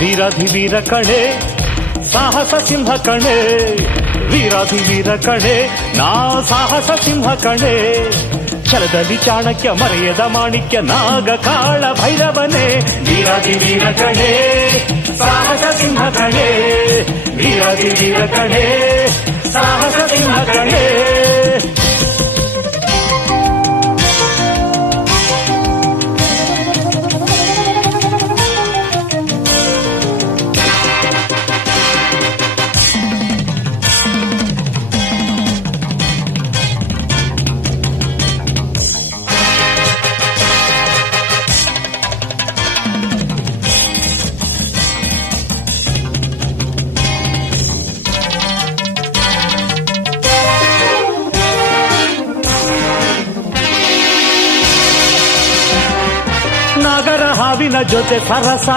ವೀರಾಧಿವೀರ ಕಣೆ ಸಾಹಸ ಸಿಂಹ ಕಣೆ, ವೀರಾಧಿವೀರ ಕಣೆ ನಾ ಸಾಹಸ ಸಿಂಹ ಕಣೆ. ಛಲದಲ್ಲಿ ಚಾಣಕ್ಯ ಮರೆಯದ ಮಾಣಿಕ್ಯ ನಾಗ ಕಾಳ ಭೈರವನೇ. ವೀರಾಧಿವೀರ ಕಣೆ ಸಾಹಸ ಸಿಂಹ ಕಣೆ, ವೀರಾಧಿವೀರ ಕಣೆ ಸಾಹಸ ಸಿಂಹ ಕಣೆ. ನಾಗರ ಹಾವಿನ ಜೊತೆ ಸರಸ